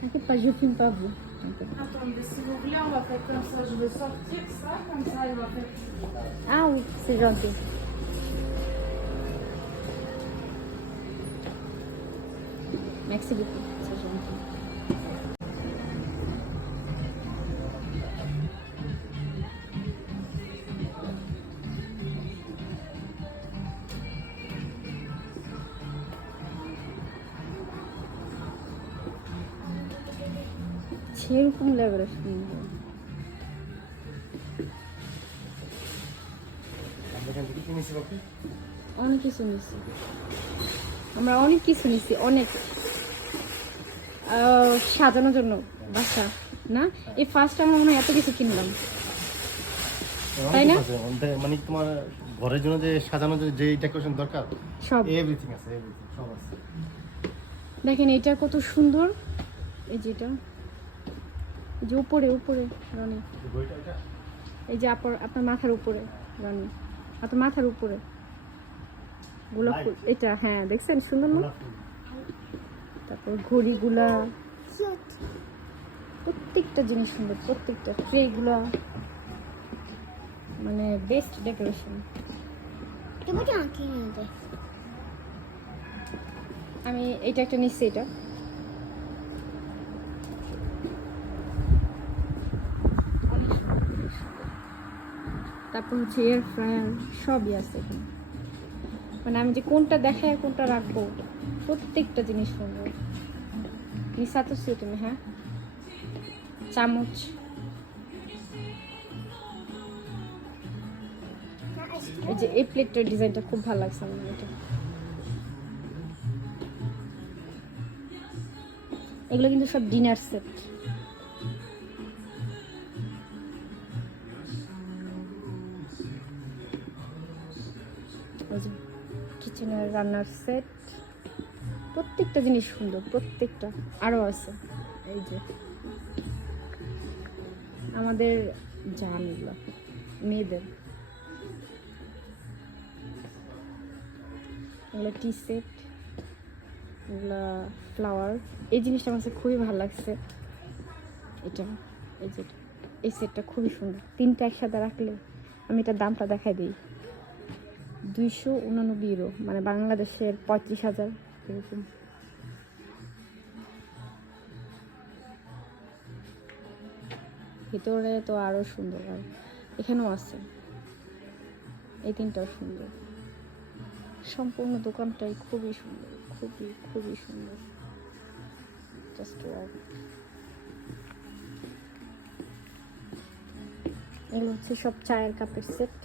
T'inquiète pas, je filme pas vous. Attendez, s'il vous plaît, on va faire comme ça. Je vais sortir ça, comme ça, il va faire. Ah oui, c'est gentil. Merci beaucoup, সেরকম লেভেলের সুন্দর আমরা এখান থেকে কি নিচ্ছি বাপি অনেক কিছু নিছি। আমরা অনেক কিছু নিছি অনেক। সাজানোর জন্য বাসা না? এই ফার্স্ট আমরা মনে হয় এত কিছু কিনলাম। তাই না? মানে তোমার ঘরের জন্য যে সাজানোর জন্য যে ডেকোরেশন দরকার সব। এভরিথিং আছে এভরিথিং সব আছে। দেখেন এটা কত সুন্দর। এই যে এটা। এই যে উপরে উপরে রনি। এই বইটা এটা এই যে আপনার আপনার মাথার উপরে রনি। আপনার মাথার উপরে। গোলাপ ফুল এটা হ্যাঁ দেখছেন? সুন্দর না? তারপর ঘড়িগুলা। প্রত্যেকটা জিনিস সুন্দর প্রত্যেকটা ট্রেগুলা। মানে বেস্ট ডেকোরেশন আমি এটা একটা নিচ্ছি এটা অনেক সুন্দর, অনেক সুন্দর। তারপর হচ্ছে এয়ার ফ্রায়ার সবই আছে এখানে। মানে আমি যে কোনটা দেখাই কোনটা রাখব প্রত্যেকটা জিনিস সুন্দর নিশা তো সে তুমি হ্যাঁ? চামচ। এই যে এই প্লেটটার ডিজাইনটা খুব ভালো লাগছে আমার এটা এগুলো কিন্তু সব ডিনার সেট এই যে কিচেনের রান্নার সেট প্রত্যেকটা জিনিস সুন্দর, প্রত্যেকটা আরও আছে। এই যে আমাদের জান মেয়েদের। এগুলো টি সেট এগুলা ফ্লাওয়ার এই জিনিসটা আমার কাছে খুবই ভালো লাগছে। এটা, এই যে, এই সেটটা খুবই সুন্দর। তিনটা একসাথে রাখলে আমি এটার দামটা দেখাই দিই। দুইশো উনানব্বই ইউরো মানে বাংলাদেশের পঁয়ত্রিশ হাজার, এরকম। ভিতরে তো আরও সুন্দর, আর এখানেও আছে। এই তিনটাও সুন্দর। সম্পূর্ণ দোকানটাই খুবই সুন্দর, খুবই খুবই সুন্দর। জাস্ট এগুলো হচ্ছে সব চায়ের কাপের সেট।